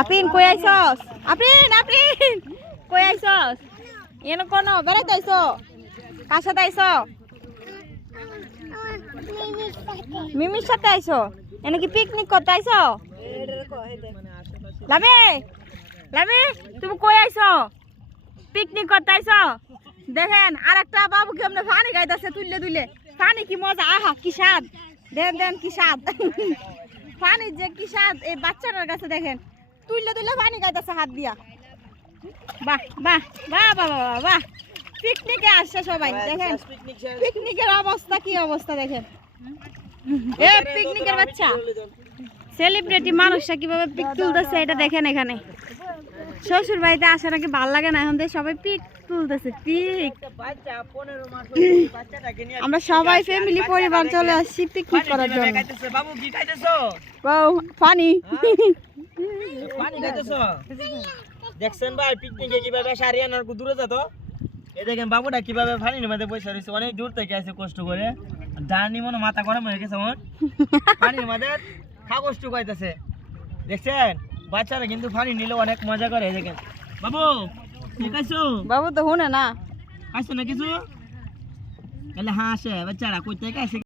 আপিন কই আইছস? আপিন আপিন কই আইছস? এনে কোন বেড়াইতে আইছো? কার সাথে আইছো? মিমির সাথে আইছো? এনে কি পিকনিক করতে আইছো? লাভে লাভে তুমি কই আইছো? পিকনিক করতে আইছো? দেখেন আরেকটা বাবু কেমনে পানি গাইতেছে তুললে তুলে। পানি কি মজা, আহা কি স্বাদ, দেন দেন কি স্বাদ। পানি যে কি স্বাদ এই বাচ্চাটার কাছে দেখেন তুললে তুললে পানি গাইতেছে হাত দিয়া। বাহ বাহ বাহ বাহ বাহ বাহ, পিকনিকে আসছে সবাই। দেখেন পিকনিকের অবস্থা, কি অবস্থা দেখেন। এ পিকনিকের বাচ্চা সেলিব্রিটি মানুষরা কিভাবে পিক তুলতেছে এটা দেখেন। এখানে শ্বশুর বাড়িতে আসা নাকি ভাল লাগে না, এখন সবাই পিক তুলতেছে। পিক আমরা সবাই ফ্যামিলি পরিবার চলে আসছি পিকনিক করার জন্য। বাবু কি খাইতেছো? পানি পানি খাইতেছো? দেখছেন ভাই পিকনিকে কিভাবে সারিয়ানার দূরে যেত। এই দেখেন বাবুটা কিভাবে পানির মধ্যে বসে রয়েছে, অনেক দূর থেকে আসে কষ্ট করে। ডানি মনে মাথা গরম হয়ে গেছে আমার, পানির মধ্যে কাগজ টুকাইতেছে। দেখছেন বাচ্চারা কিন্তু পানি নিলে অনেক মজা করে। দেখেন বাবু কি খাইছো? বাবু তো শুনে না, খাইছো না কিছু? তাহলে হ্যাঁ আসে বাচ্চারা কই থেকে আসে।